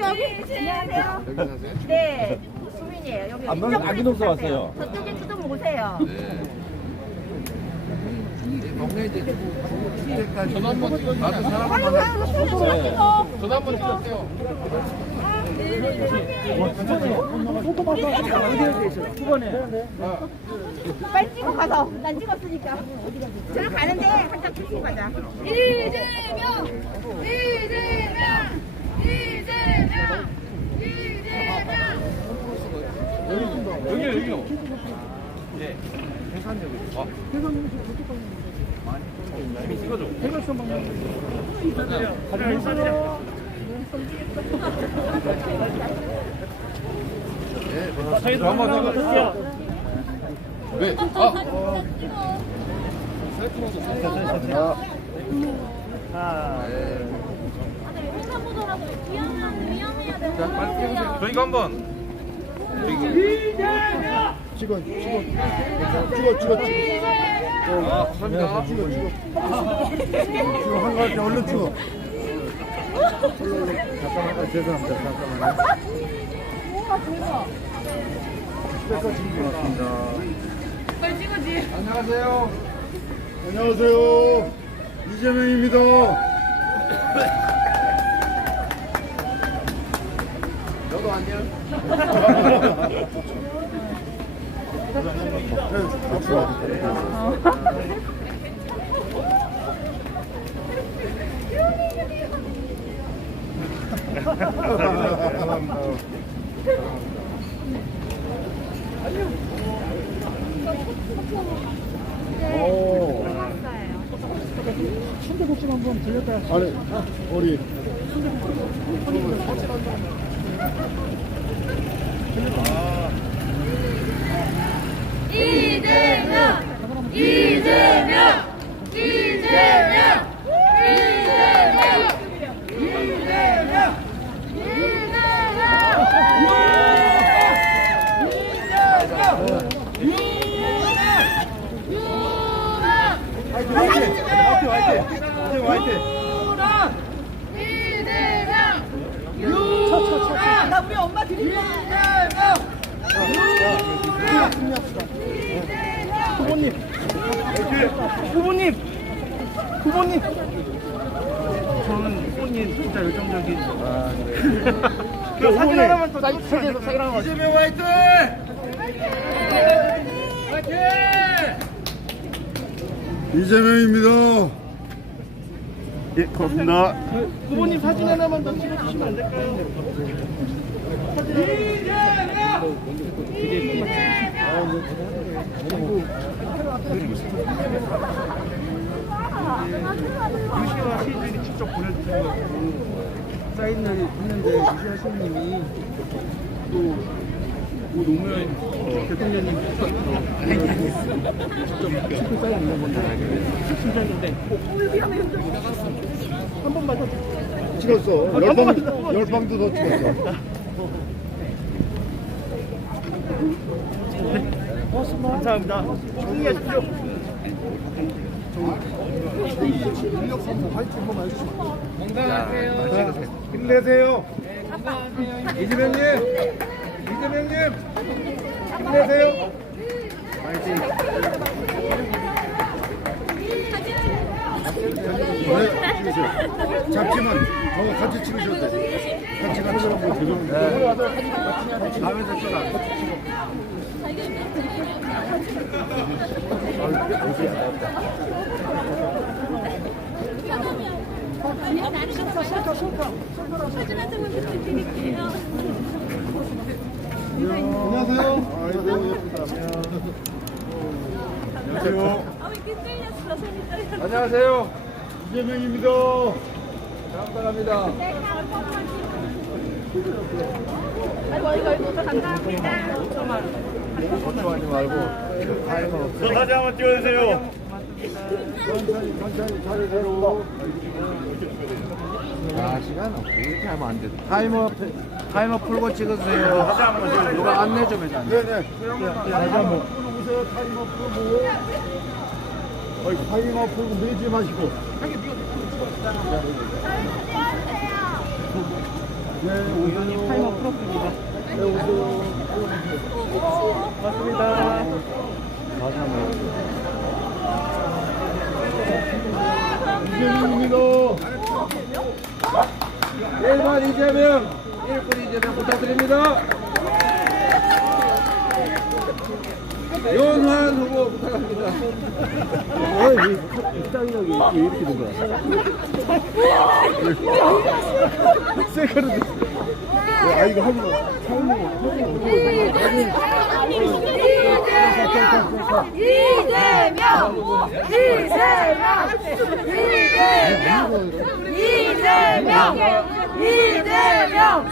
여기 안녕하세요. 네, 수민이에요. 여기 농사 오세요. 왔어요. 저쪽에 좀 오세요. 동네 이제 주택까지 전화 한번 찍어주세요. 나도 사람 찍어. 전화 한번 찍었어요. 빨리 찍어 가서 난 찍었으니까. 저를 가는데 한장 찍고 가자. 이재명! 이재명! 이재명! 이재명! 여기요, 여기요. 예. 아. 재민 찍어줘. 저희도 한번 해볼게요. 네. 아. 횡 단보도라서 위험한, 위험해야 돼. 자, 빨리 찍으세요. 저희가 한번. 찍어, 찍어, 찍어, 찍어, 찍어. 아, 감사합니다. 찍어, 찍어. 지금 한가할 때 얼른 찍어. 잠깐만, 아, 죄송합니다. 잠깐만요. 스티커 지금 고맙습니다. 안녕하세요. 안녕하세요. 이재명입니다. 너도 안녕. 오. 아니, 우리. 이재명! 이재명! 이재명! 이재명! 나 우리 엄마 드릴게. 후보님. 후보님. 후보님. 저는 후보님 진짜 열정적인. 그 사진 하나만 더 찍어주세요. 사진 하나만. 이재명 화이팅! 이재명입니다. 예, 고맙습니다. 후보님 사진 하나만 더 찍어주시면 안 될까요? 유시와 시인들이 직접 보내주세요. 사인을 했는데 유시아 시인님이 또, 또 노무현 어, 대통령님 직접 친구 사인 있는 건데 심장인데 한 번만 더 찍었어. 아니, 열한 번만 방, 더. 열 방도 더 찍었어. 감사합니다. 조용히 하십시오. 힘내세요. 이재명님, 이재명님, 힘내세요. 네, 찍으세요. 잡지만 저 같이 찍으셔도 돼. 같이 같이 네. 다음에서 찍어. 사진 한 장만 부탁드릴게요. 안녕하세요. 아이고. 안녕하세요. 아, 이렇게 떨렸어. 손이 떨렸어. 안녕하세요. 이재명입니다. 감사합니다. 아이고, 아이고, 아이고, 감사합니다. 말고 타이머 없어. 저 사진 한번 찍어주세요. 천천히 천천히 차리세요. 아 시간 없어. 이렇게 하면 안 돼. 타이머 타이머 풀고 찍으세요. 누가 안내 좀 해줘. 네네. 다시 한번 오세요. 타이머 풀고. 어이, 타이머 풀고 내지 마시고. 이재명입니다. 1번 이재명, 1번 이재명 부탁드립니다. 윤환 후보 부탁합니다. 아 이거 하지 마. 이재명! 이재명! 이재명! 이재명!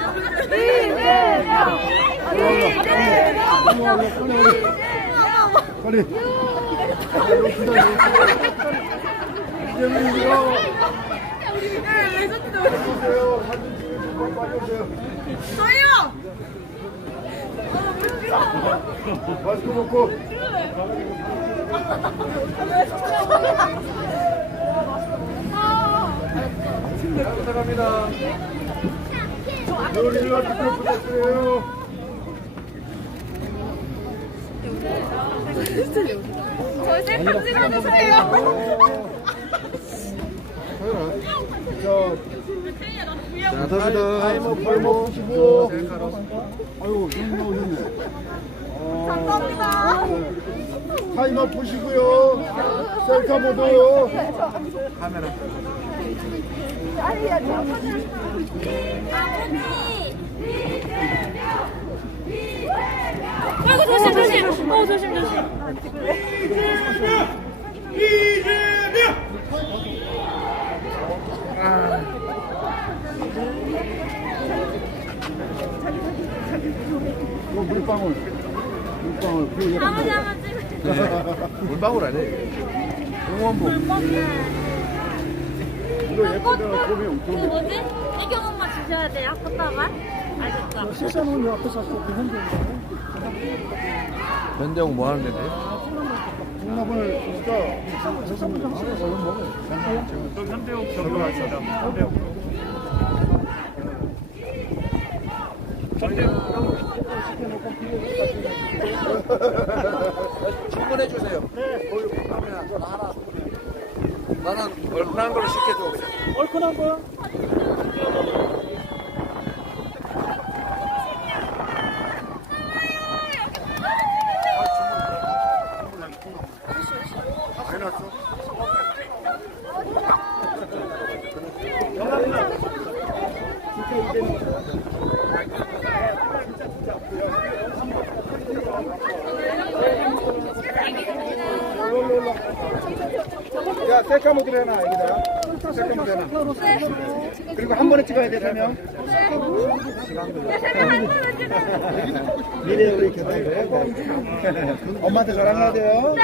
이재명! 이재명! 빨리. 빠져주세요. 사진 찍으시고. 저요! 마스크 벗고. 부탁합니다. 요리를 부탁 부탁드려요. 저 셀카 찍어주세요! 자, 더시더 타이머 팔목 보시고. 아유, 눈 나오셨네. 감사합니다. 타이머 보시고요. 셀카 모드. 카메라. 아이고 조심 조심. 어 조심 조심. 요 물방울. 물방울. 그 아버지 한번 찍으세요. 물방울 아니에요? 응원봉. 이거 예쁘잖아. 봄이 그 엄청. 뭐지? 애교 엄마 주셔야 돼요. 꽃다발. 알겠죠? 실사는 요 앞에 샀어. 그 현재. 변대웅 뭐 하는 데인데? 공납을 진짜 세상을 좀 찍어서 얼른 먹어. 충분해 주세요. 네. 카메라 저 하나. 나는 얼큰한 걸로 시켜줘 그냥. 얼큰한 거야? 해놨어? 야, 셀카 모드로 해놔, 여기다. 셀카 모드 해놔. 그리고 한 번에 찍어야 돼, 세 명. 미래 우리 교사인데. 엄마한테 자랑해야 돼요.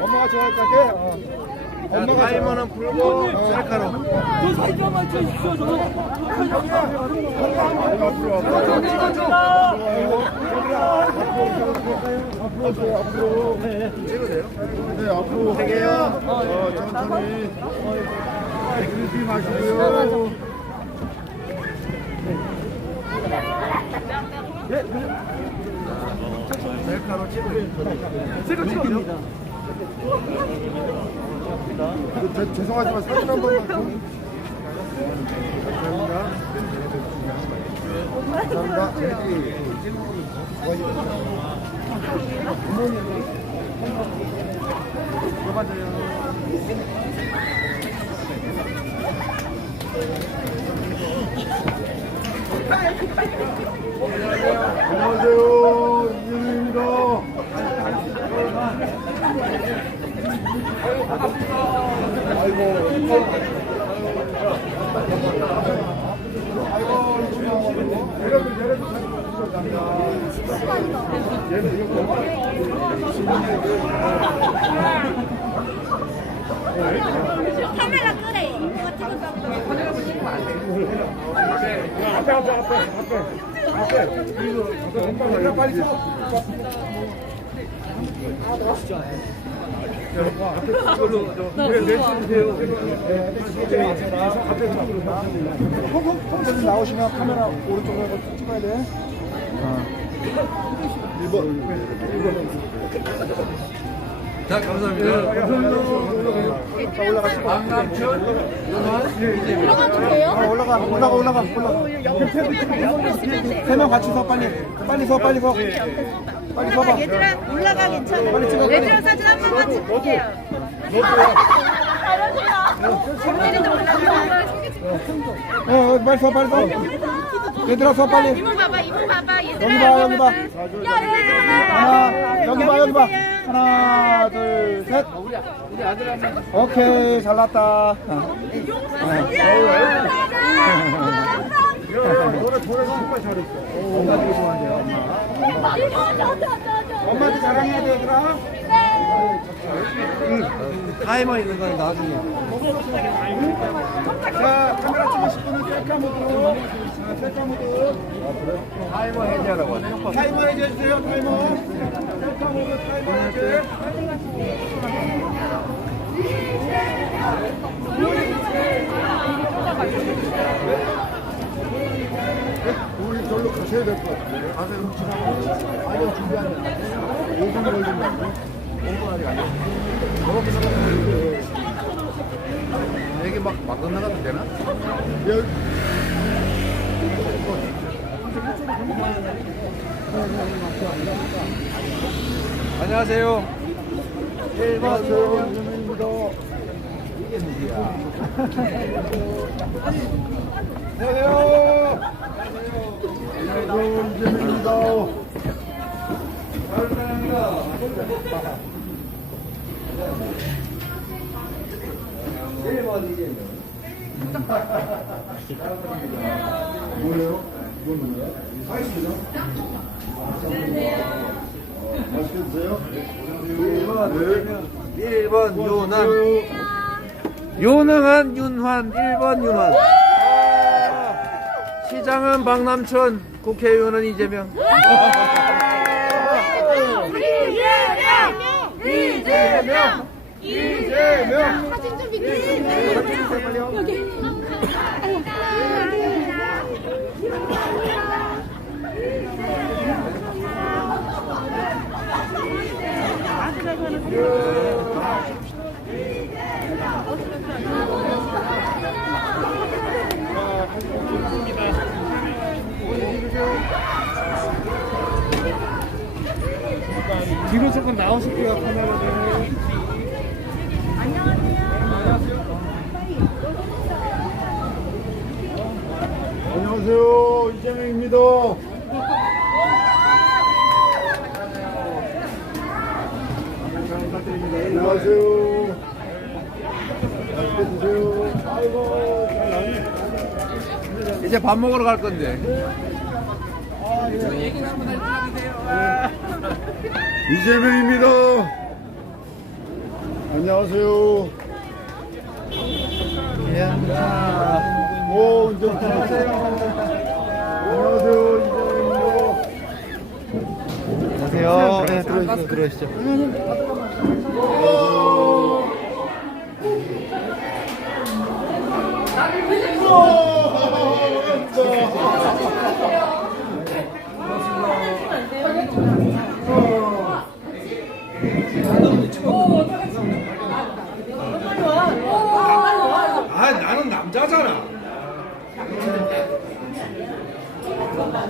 엄마가 좋아할 것 같아. 어. 엄마가. 타이머는 불고 셀카로. 앞으로 앞으로 앞으로 앞으로 찍으세요. 네 앞으로 되게요. 어, 천천히 그러지 마시고요 셀카로 찍으세요. 셀카. 그, 제- 죄송하지만 사진 한 번만 좀 감사합니다 감사합니다 안녕하세요 이재명입니다 카메라 끄래. 이모가 찍어서. 앞에 앞에 앞에 앞에 앞에 그리 홍콩 나오시면 카메라 오른쪽으로 찍어야 돼. 자, 감사합니다. 자, 올라가시고. 이재명. 아, 올라가, 올라가, 올라가, 올라가. 세명 같이 서, 빨리. 빨리 서, 빨리 서. 빨리 서봐. 얘들아 올라가 괜찮아. 빨리 찍어. 얘들아 사진 한 번만 찍을게요. 정민이도 올라가. 어, 어, 빨리 서, 빨리 서. 얘들아, 서, 빨리. 이모 봐봐 이모 봐봐 얘들아. 여기 봐, 여기 봐. 야 얘들아. 하나, 여기 봐, 여기 봐. 하나, 둘, 셋. 오케이, 잘 났다. 어. 정말 잘했어. 엄마들이 좋아하냐, 엄마. 엄마한테 자랑해야 돼, 얘들아. 타이머 있는 건 나중에. 자, 카메라 찍으실 분은 셀카 모드로. 자, 셀카 모드. 타이머 해제하라고 하네. 타이머 해제해주세요, 타이머. 셀카 모드 타이머 해제. 우리 절로 가셔야 될 것 같아요. 가서 음식하고 아니면 준비하면 5분 걸리면 5분 아직 안 돼. 저렇게 생각하면 이게 막, 막 건너가도 되나? 열 안녕하세요. 안녕하세요. 안녕하세요. 안녕하세요, 윤현입니다. 뭐예요? 뭔 거예요? 사이즈죠? 맛있게 드세요. 1번, 1번 윤환. 유능한 윤환, 1번 윤환. 시장은 박남춘, 국회의원은 이재명. 이재명! 이재명! 사진 좀 비켜주세요. 여기. 뒤로 조금 나오실게요, 카메라를. 안녕하세요, 이재명입니다. 안녕하세요. 맛있게 드세요. 아이고. 이제 밥 먹으러 갈 건데. 이재명입니다. 안녕하세요. 오, 이제 안녕하세요. 안녕하세요, 이재명입니다. 안녕하세요. 네, 들어오시죠, 들어오시죠. 아, 나는 남자잖아. 아,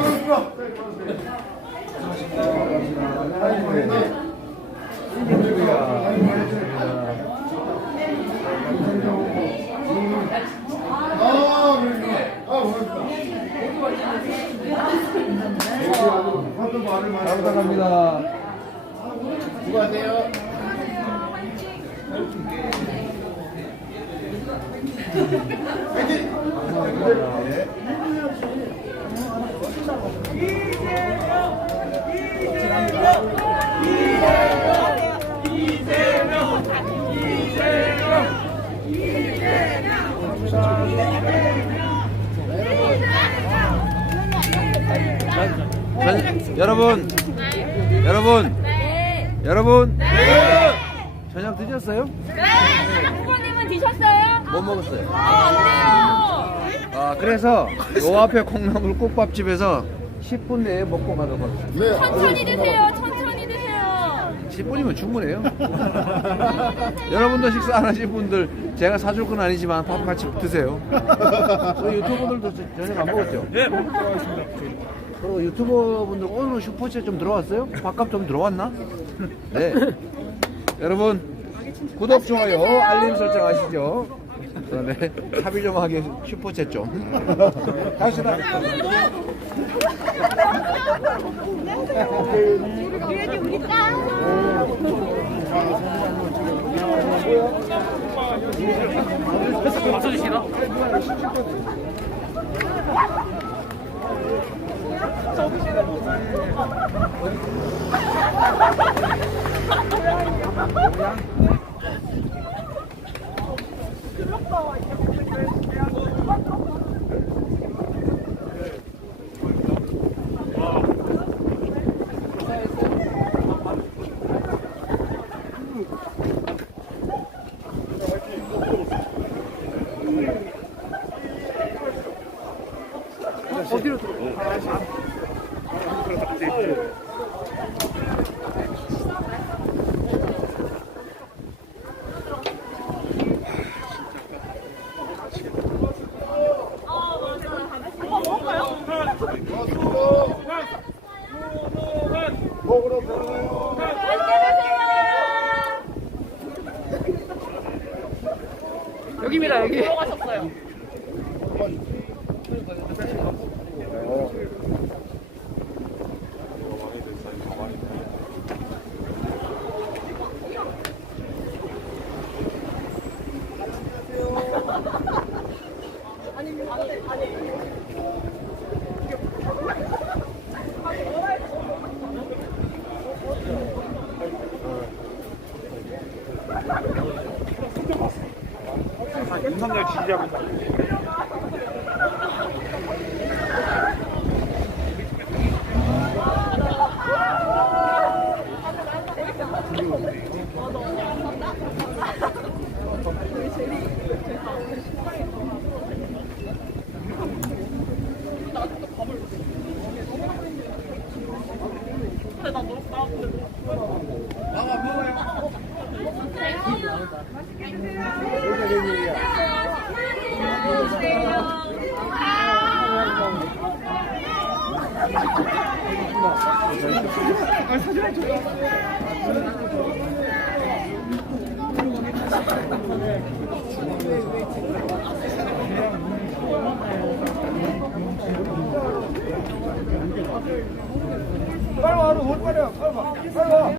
그러니까. 아, 부탁합니다. 수고하세요. 여러분, 여러분, 여러분, 저녁 드셨어요? 네! 부모님은 드셨어요? 못 먹었어요. 아, 안 돼요. 아, 그래서 요 앞에 콩나물 국밥집에서 10분 내에 먹고 가도록 하겠습니다. 네. 천천히 드세요. 천천히 드세요. 10분이면 충분해요. 여러분도 식사 안 하신 분들 제가 사줄 건 아니지만 밥 같이 드세요. 우리 유튜버들도 저- 저녁 안 먹었죠? 네, 먹었습니다. 그리고 유튜버 분들 오늘 슈퍼챗 좀 들어왔어요? 밥값 좀 들어왔나? 네. 여러분 구독, 좋아요, 알림 설정 아시죠? 그다음에 합의 좀 하게 슈퍼챗 좀. 갑시다. 그래도 우리 딸. 먹으러 가요. 여기입니다 여기. 와, 빨리 와,